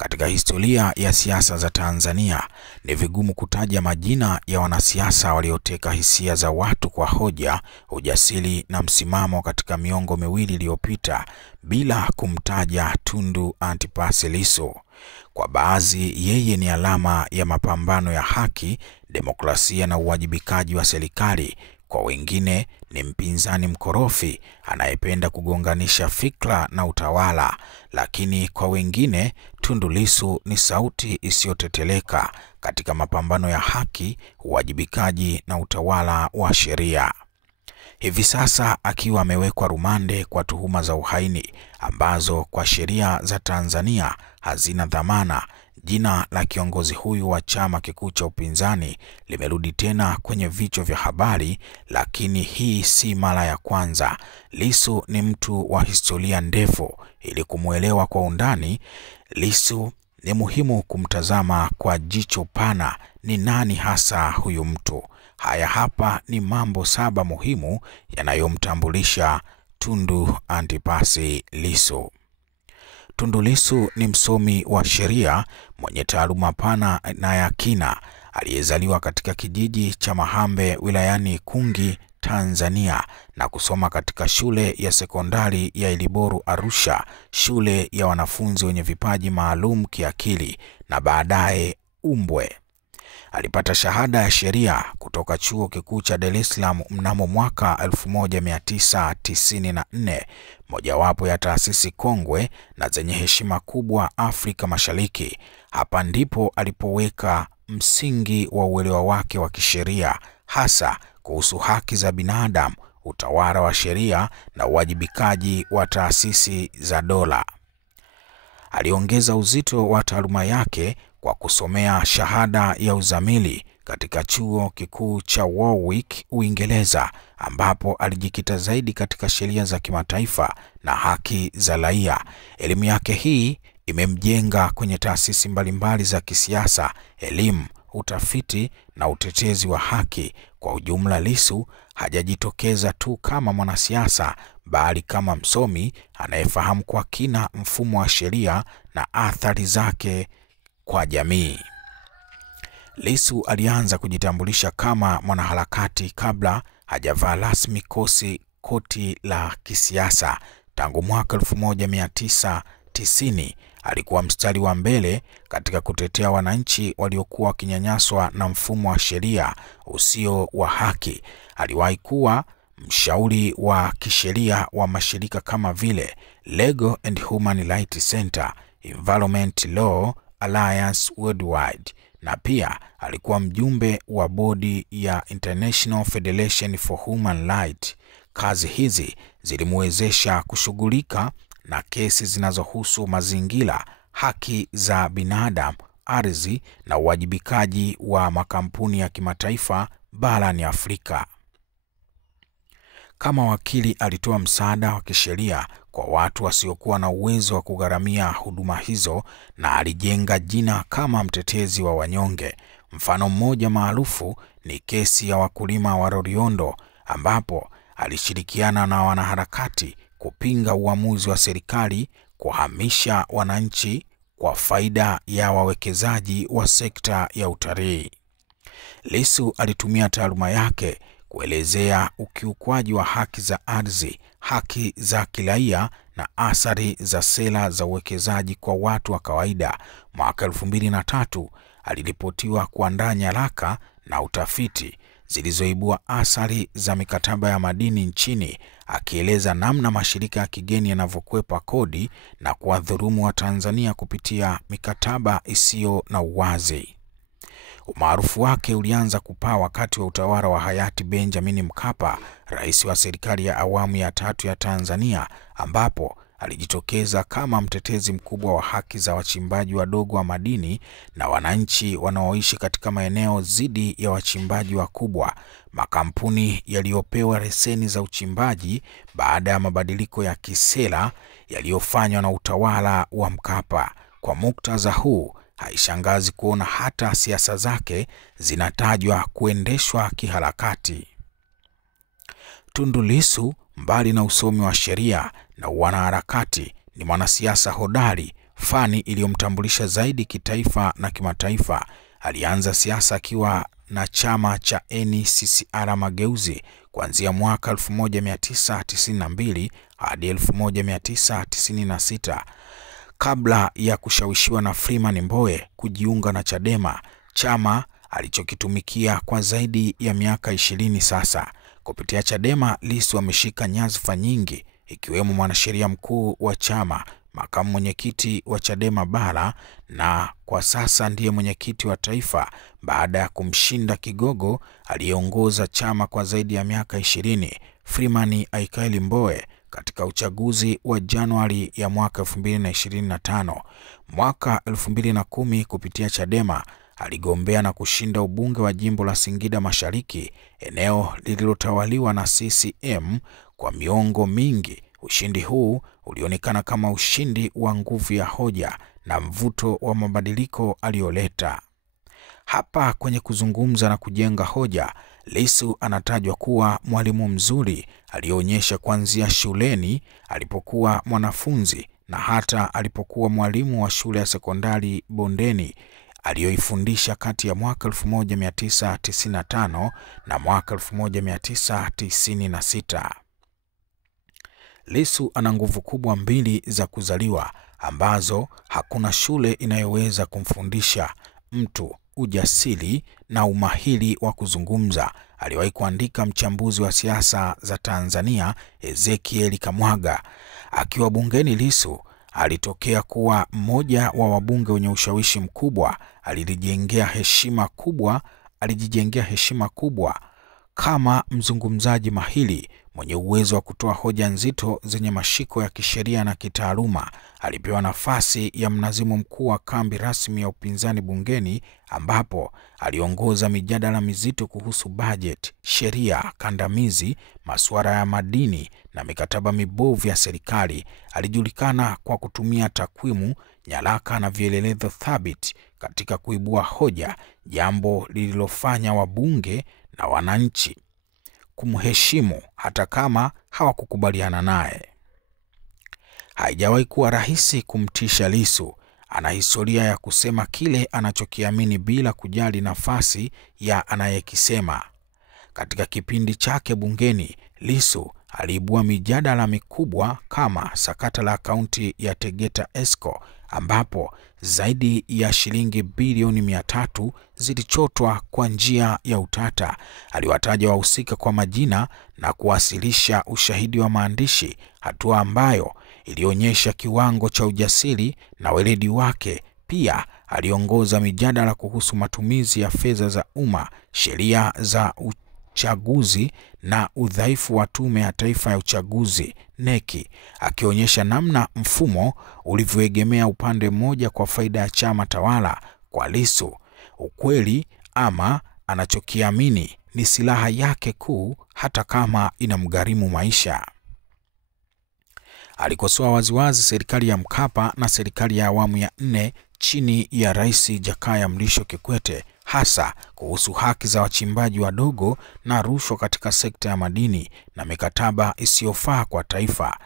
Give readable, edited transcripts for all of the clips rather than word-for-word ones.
Katika historia ya siasa za Tanzania, ni vigumu kutaja majina ya wanasiasa walioteka hisia za watu kwa hoja, ujasiri na msimamo katika miongo miwili iliyopita bila kumtaja Tundu Antipas Lissu. Kwa baadhi, yeye ni alama ya mapambano ya haki, demokrasia na uwajibikaji wa serikali. Kwa wengine ni mpinzani mkorofi anayependa kugonganisha fikra na utawala. Lakini kwa wengine Tundu Lissu ni sauti isiyoteteleka katika mapambano ya haki, uwajibikaji na utawala wa sheria. Hivi sasa akiwa amewekwa rumande kwa tuhuma za uhaini ambazo kwa sheria za Tanzania hazina dhamana, jina la kiongozi huyu wa chama kikuu cha upinzani limerudi tena kwenye vichwa vya habari. Lakini hii si mara ya kwanza. Lissu ni mtu wa historia ndefu. Ili kumuelewa kwa undani Lissu, ni muhimu kumtazama kwa jicho pana. Ni nani hasa huyu mtu? Haya hapa ni mambo 7 muhimu yanayomtambulisha Tundu Antipas Lissu. Tundu Lissu ni msomi wa sheria mwenye taaluma pana na ya kina, aliyezaliwa katika kijiji cha Mahambe wilayani Kungi, Tanzania, na kusoma katika shule ya sekondari ya Iliboru Arusha, shule ya wanafunzi wenye vipaji maalum kiakili, na baadaye Umbwe. Alipata shahada ya sheria kutoka Chuo Kikuu cha Dar es Salaam mnamo mwaka 1994, mojawapo ya taasisi kongwe na zenye heshima kubwa Afrika Mashariki. Hapa ndipo alipoweka msingi wa uelewa wake wa kisheria, hasa kuhusu haki za binadamu, utawala wa sheria na uwajibikaji wa taasisi za dola. Aliongeza uzito wa taaluma yake kwa kusomea shahada ya uzamili katika Chuo Kikuu cha Warwick, Uingereza, ambapo alijikita zaidi katika sheria za kimataifa na haki za raia. Elimu yake hii imemjenga kwenye taasisi mbalimbali za kisiasa, elimu, utafiti na utetezi wa haki. Kwa ujumla, Lissu hajajitokeza tu kama mwanasiasa, bali kama msomi anayefahamu kwa kina mfumo wa sheria na athari zake kwa jamii. Lissu alianza kujitambulisha kama mwanaharakati kabla hajavaa rasmi koti la kisiasa. Tangu mwaka 1990 alikuwa mstari wa mbele katika kutetea wananchi waliokuwa wakinyanyaswa na mfumo wa sheria usio wa haki. Aliwahi kuwa mshauri wa kisheria wa mashirika kama vile Legal and Human Rights Center, Environment Law Alliance Worldwide, na pia alikuwa mjumbe wa bodi ya International Federation for Human Rights. Kazi hizi zilimwezesha kushughulika na kesi zinazohusu mazingira, haki za binadamu, ardhi na uwajibikaji wa makampuni ya kimataifa barani Afrika. Kama wakili, alitoa msaada wa kisheria kwa watu wasiokuwa na uwezo wa kugharamia huduma hizo, na alijenga jina kama mtetezi wa wanyonge. Mfano mmoja maarufu ni kesi ya wakulima wa Loliondo, ambapo alishirikiana na wanaharakati kupinga uamuzi wa serikali kuhamisha wananchi kwa faida ya wawekezaji wa sekta ya utalii. Lissu alitumia taaluma yake kuelezea ukiukwaji wa haki za ardhi, haki za kiraia na athari za sera za uwekezaji kwa watu wa kawaida. Mwaka 2003 aliripotiwa kuandaa nyaraka na utafiti zilizoibua athari za mikataba ya madini nchini, akieleza namna mashirika ya kigeni yanavyokwepa kodi na kuwadhulumu wa Tanzania kupitia mikataba isiyo na uwazi. Umaarufu wake ulianza kupaa wakati wa utawala wa hayati Benjamin Mkapa, rais wa serikali ya awamu ya 3 ya Tanzania, ambapo alijitokeza kama mtetezi mkubwa wa haki za wachimbaji wadogo wa madini na wananchi wanaoishi katika maeneo dhidi ya wachimbaji wakubwa. Makampuni yaliyopewa leseni za uchimbaji baada ya mabadiliko ya kisera yaliyofanywa na utawala wa Mkapa. Kwa muktadha huu, haishangazi kuona hata siasa zake zinatajwa kuendeshwa kiharakati. Tundu Lissu, mbali na usomi wa sheria na wanaharakati, ni mwanasiasa hodari, fani iliyomtambulisha zaidi kitaifa na kimataifa. Alianza siasa akiwa na chama cha NCCR Mageuzi kuanzia mwaka 1992 hadi 1996 kabla ya kushawishiwa na Freeman Mbowe kujiunga na Chadema, chama alichokitumikia kwa zaidi ya miaka 20 sasa. Kupitia Chadema, Lissu ameshika nyadhifa nyingi ikiwemo mwanasheria mkuu wa chama, makamu mwenyekiti wa Chadema Bara, na kwa sasa ndiye mwenyekiti wa taifa baada ya kumshinda kigogo aliyeongoza chama kwa zaidi ya miaka 20, Freeman Aikaeli Mbowe, katika uchaguzi wa Januari ya mwaka 2025. Mwaka 2010 kupitia Chadema aligombea na kushinda ubunge wa jimbo la Singida Mashariki, eneo lililotawaliwa na CCM kwa miongo mingi. Ushindi huu ulionekana kama ushindi wa nguvu ya hoja na mvuto wa mabadiliko aliyoleta. Hapa kwenye kuzungumza na kujenga hoja, Lissu anatajwa kuwa mwalimu mzuri aliyeonyesha kuanzia shuleni alipokuwa mwanafunzi na hata alipokuwa mwalimu wa shule ya sekondari Bondeni aliyoifundisha kati ya mwaka 1995 na mwaka 1996. Lissu ana nguvu kubwa mbili za kuzaliwa ambazo hakuna shule inayoweza kumfundisha mtu: ujasiri na umahiri wa kuzungumza. Aliwahi kuandika mchambuzi wa siasa za Tanzania Ezekiel Kamwaga. Akiwa bungeni, Lissu alitokea kuwa mmoja wa wabunge wenye ushawishi mkubwa. Alijijengea heshima kubwa kama mzungumzaji mahiri mwenye uwezo wa kutoa hoja nzito zenye mashiko ya kisheria na kitaaluma. Alipewa nafasi ya mnazimu mkuu wa kambi rasmi ya upinzani bungeni, ambapo aliongoza mijadala mizito kuhusu budget, sheria kandamizi, masuala ya madini na mikataba mibovu ya serikali. Alijulikana kwa kutumia takwimu, nyaraka na vielelezo thabiti katika kuibua hoja, jambo lililofanya wabunge na wananchi kumheshimu hata kama hawakukubaliana naye. Haijawahi kuwa rahisi kumtisha Lissu. Ana historia ya kusema kile anachokiamini bila kujali nafasi ya anayekisema. Katika kipindi chake bungeni, Lissu aliibua mijadala mikubwa kama sakata la akaunti ya Tegeta Escrow, ambapo zaidi ya shilingi bilioni 300 zilichotwa kwa njia ya utata. Aliwataja wahusika kwa majina na kuwasilisha ushahidi wa maandishi, hatua ambayo ilionyesha kiwango cha ujasiri na weledi wake. Pia aliongoza mijadala kuhusu matumizi ya fedha za umma, sheria za uchaguzi na udhaifu wa Tume ya Taifa ya Uchaguzi NEC, akionyesha namna mfumo ulivyoegemea upande mmoja kwa faida ya chama tawala. Kwa Lissu, ukweli ama anachokiamini ni silaha yake kuu, hata kama inamgharimu maisha. Alikosoa waziwazi serikali ya Mkapa na serikali ya awamu ya 4 chini ya Rais Jakaya Mrisho Kikwete, hasa kuhusu haki za wachimbaji wadogo na rushwa katika sekta ya madini na mikataba isiyofaa kwa taifa.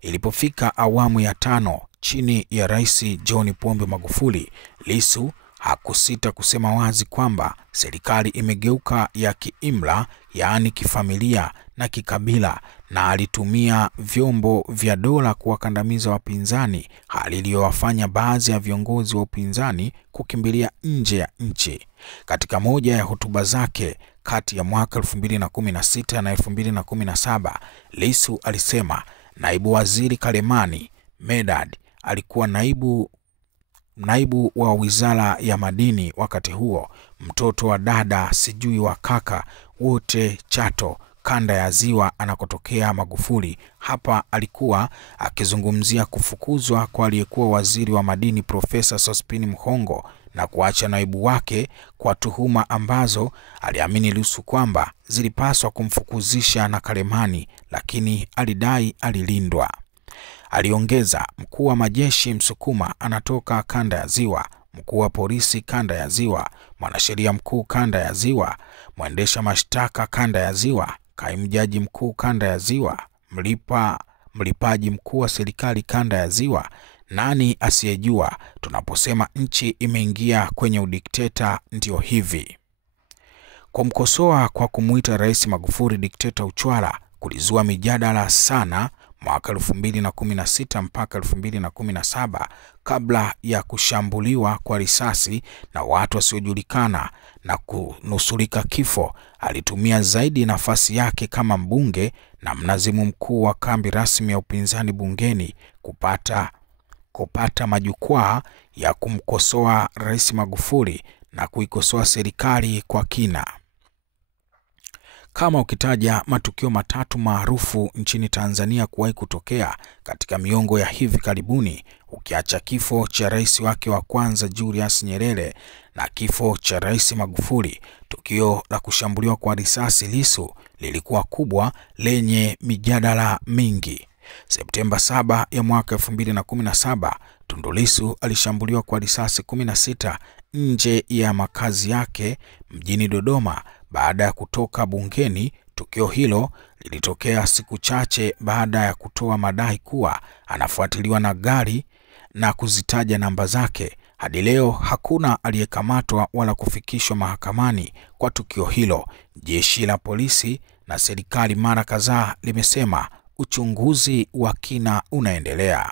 Ilipofika awamu ya 5 chini ya Rais John Pombe Magufuli, Lissu hakusita kusema wazi kwamba serikali imegeuka ya kiimla, yaani kifamilia na kikabila, na alitumia vyombo vya dola kuwakandamiza wapinzani, hali iliyowafanya baadhi ya viongozi wa upinzani kukimbilia nje ya nchi. Katika moja ya hotuba zake kati ya mwaka 2016 na 2017, Lissu alisema naibu waziri Kalemani Medad alikuwa naibu wa wizara ya madini wakati huo, mtoto wa dada sijui wa kaka, wote Chato, kanda ya Ziwa anakotokea Magufuli. Hapa alikuwa akizungumzia kufukuzwa kwa aliyekuwa waziri wa madini Profesa Sospin Mhongo na kuacha naibu wake kwa tuhuma ambazo aliamini Lissu kwamba zilipaswa kumfukuzisha na Kalemani, lakini alidai alilindwa. Aliongeza, mkuu wa majeshi Msukuma anatoka kanda ya Ziwa, mkuu wa polisi kanda ya Ziwa, mwanasheria mkuu kanda ya Ziwa, mwendesha mashtaka kanda ya Ziwa, kaimu jaji mkuu kanda ya Ziwa, mlipaji mkuu wa serikali kanda ya Ziwa, Nani asiyejua tunaposema nchi imeingia kwenye udikteta ndio hivi. Kumkosoa kwa kumuita Rais Magufuli dikteta uchwala kulizua mijadala sana mwaka 2016 mpaka 2017 kabla ya kushambuliwa kwa risasi na watu wasiojulikana na kunusurika kifo. Alitumia zaidi nafasi yake kama mbunge na mnazimu mkuu wa kambi rasmi ya upinzani bungeni kupata majukwaa ya kumkosoa Rais Magufuli na kuikosoa serikali kwa kina. Kama ukitaja matukio matatu maarufu nchini Tanzania kuwahi kutokea katika miongo ya hivi karibuni, ukiacha kifo cha rais wake wa kwanza Julius Nyerere na kifo cha Rais Magufuli, tukio la kushambuliwa kwa risasi Lissu lilikuwa kubwa lenye mijadala mingi. Septemba 7 ya mwaka 2017, Tundu Lissu alishambuliwa kwa risasi 16 nje ya makazi yake mjini Dodoma baada ya kutoka bungeni. Tukio hilo lilitokea siku chache baada ya kutoa madai kuwa anafuatiliwa na gari na kuzitaja namba zake. Hadi leo hakuna aliyekamatwa wala kufikishwa mahakamani kwa tukio hilo. Jeshi la polisi na serikali mara kadhaa limesema uchunguzi wa kina unaendelea.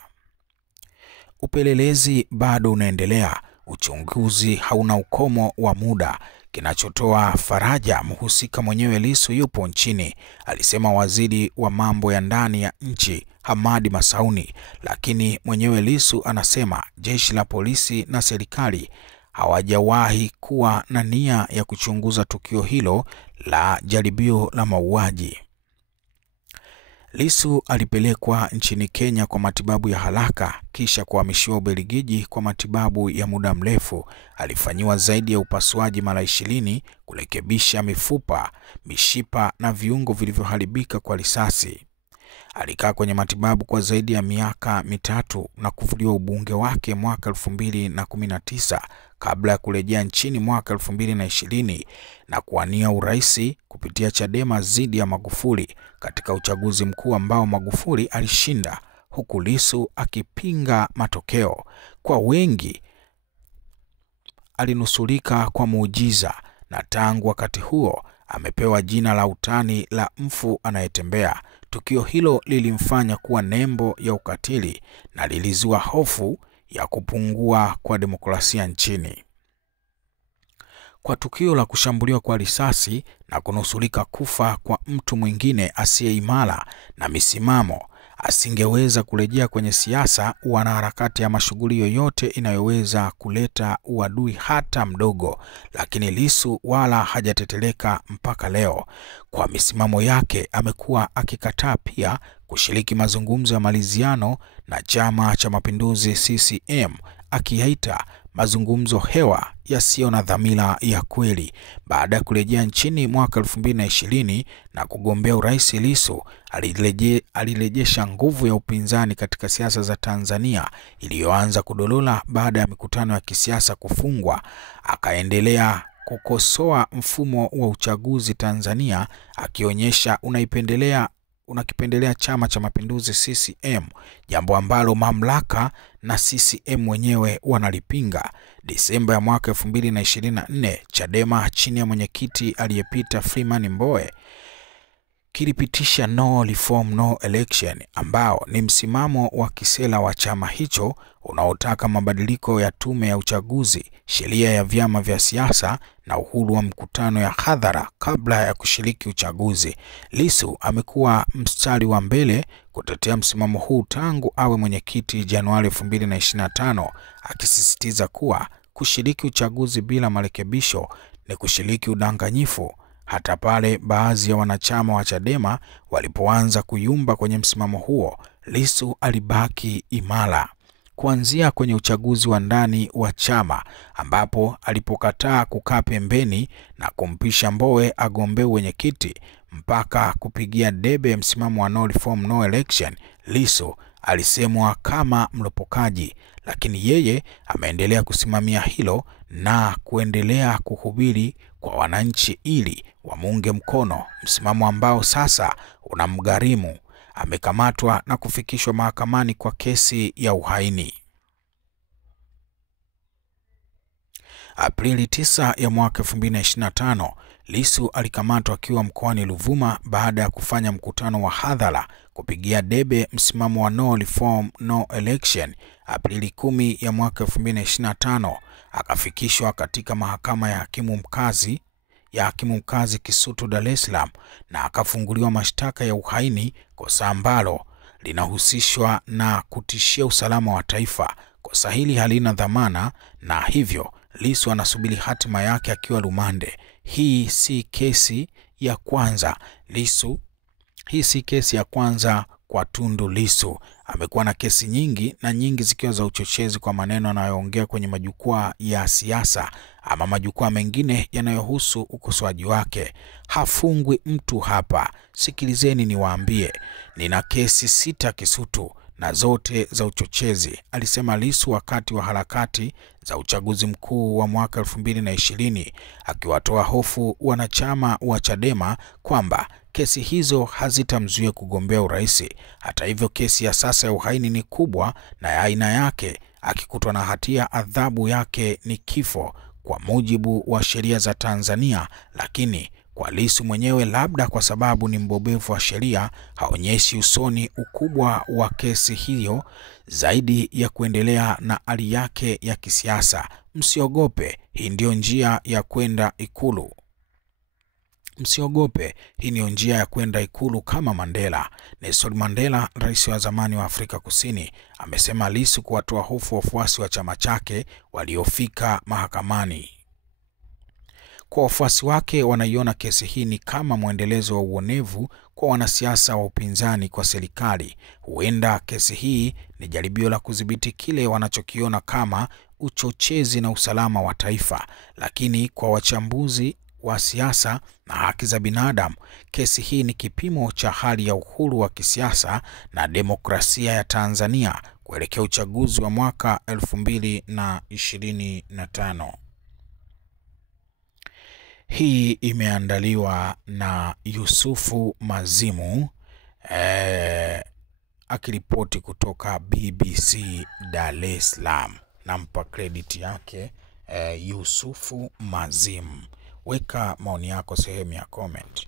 Upelelezi bado unaendelea. Uchunguzi hauna ukomo wa muda. Kinachotoa faraja, mhusika mwenyewe Lissu yupo nchini, alisema waziri wa mambo ya ndani ya nchi Hamadi Masauni. Lakini mwenyewe Lissu anasema jeshi la polisi na serikali hawajawahi kuwa na nia ya kuchunguza tukio hilo la jaribio la mauaji. Lissu alipelekwa nchini Kenya kwa matibabu ya haraka kisha kuhamishiwa Ubelgiji kwa matibabu ya muda mrefu. Alifanyiwa zaidi ya upasuaji mara 20 kurekebisha mifupa, mishipa na viungo vilivyoharibika kwa risasi. Alikaa kwenye matibabu kwa zaidi ya miaka 3 na kuvuliwa ubunge wake mwaka 2019 kabla ya kurejea nchini mwaka 2020 na kuwania uraisi kupitia Chadema dhidi ya Magufuli katika uchaguzi mkuu ambao Magufuli alishinda, huku Lissu akipinga matokeo. Kwa wengi alinusurika kwa muujiza, na tangu wakati huo amepewa jina la utani la mfu anayetembea. Tukio hilo lilimfanya kuwa nembo ya ukatili na lilizua hofu ya kupungua kwa demokrasia nchini. Kwa tukio la kushambuliwa kwa risasi na kunusurika kufa kwa mtu mwingine asiyeimara na misimamo, asingeweza kurejea kwenye siasa, wanaharakati ya mashughuli yoyote inayoweza kuleta uadui hata mdogo. Lakini Lissu wala hajateteleka mpaka leo. Kwa misimamo yake amekuwa akikataa pia kushiriki mazungumzo ya maliziano na Chama cha Mapinduzi CCM, akiyaita mazungumzo hewa yasiyo na dhamira ya kweli. Baada ya kurejea nchini mwaka 2020 na kugombea urais, Lissu alirejesha nguvu ya upinzani katika siasa za Tanzania iliyoanza kudolola baada ya mikutano ya kisiasa kufungwa. Akaendelea kukosoa mfumo wa uchaguzi Tanzania, akionyesha unakipendelea Chama cha Mapinduzi CCM, jambo ambalo mamlaka na CCM wenyewe wanalipinga. Desemba ya mwaka 2024, Chadema chini ya mwenyekiti aliyepita Freeman Mbowe kilipitisha no reform no election, ambao ni msimamo wa kisera wa chama hicho unaotaka mabadiliko ya tume ya uchaguzi, sheria ya vyama vya siasa na uhuru wa mkutano ya hadhara kabla ya kushiriki uchaguzi. Lissu amekuwa mstari wa mbele kutetea msimamo huu tangu awe mwenyekiti Januari 2025, akisisitiza kuwa kushiriki uchaguzi bila marekebisho ni kushiriki udanganyifu. Hata pale baadhi ya wanachama wa Chadema walipoanza kuyumba kwenye msimamo huo, Lissu alibaki imara. Kuanzia kwenye uchaguzi wa ndani wa chama ambapo alipokataa kukaa pembeni na kumpisha Mbowe agombee wenyekiti, mpaka kupigia debe msimamo wa no reform no election, Lissu alisemwa kama mlopokaji. Lakini yeye ameendelea kusimamia hilo na kuendelea kuhubiri kwa wananchi ili wamuunge mkono, msimamo ambao sasa unamgharimu. Amekamatwa na kufikishwa mahakamani kwa kesi ya uhaini. Aprili 9 ya mwaka 2025, Lissu alikamatwa akiwa mkoani Ruvuma baada ya kufanya mkutano wa hadhara kupigia debe msimamo wa no reform no election. Aprili 10 ya mwaka 2025, akafikishwa katika mahakama ya hakimu mkazi Kisutu, Dar es Salaam, na akafunguliwa mashtaka ya uhaini, kosa ambalo linahusishwa na kutishia usalama wa taifa. Kosa hili halina dhamana na hivyo Lissu anasubiri hatima yake akiwa rumande. Hii si kesi ya kwanza kwa Tundu Lissu. Amekuwa na kesi nyingi zikiwa za uchochezi kwa maneno anayoongea kwenye majukwaa ya siasa ama majukwaa mengine yanayohusu ukosoaji wake. Hafungwi mtu hapa. Sikilizeni niwaambie, nina kesi 6 Kisutu na zote za uchochezi, alisema Lissu wakati wa harakati za uchaguzi mkuu wa mwaka 2020, akiwatoa hofu wanachama wa Chadema kwamba kesi hizo hazitamzuia kugombea urais. Hata hivyo, kesi ya sasa ya uhaini ni kubwa na ya aina yake. Akikutwa na hatia, adhabu yake ni kifo kwa mujibu wa sheria za Tanzania, lakini kwa Lissu mwenyewe, labda kwa sababu ni mbobevu wa sheria, haonyeshi usoni ukubwa wa kesi hiyo zaidi ya kuendelea na hali yake ya kisiasa. Msiogope, hii ndio njia ya kwenda Ikulu. Msiogope, hii ndio njia ya kwenda Ikulu kama Mandela. Nelson Mandela, rais wa zamani wa Afrika Kusini, amesema Lissu kuwatoa hofu wafuasi wa chama chake waliofika mahakamani. Kwa wafuasi wake, wanaiona kesi hii ni kama mwendelezo wa uonevu kwa wanasiasa wa upinzani kwa serikali. Huenda kesi hii ni jaribio la kudhibiti kile wanachokiona kama uchochezi na usalama wa taifa. Lakini kwa wachambuzi wa siasa na haki za binadamu, kesi hii ni kipimo cha hali ya uhuru wa kisiasa na demokrasia ya Tanzania kuelekea uchaguzi wa mwaka 2025. Hii imeandaliwa na Yusufu Mazimu akiripoti kutoka BBC Dar es Salaam. Nampa credit yake Yusufu Mazimu. Weka maoni yako sehemu ya comment.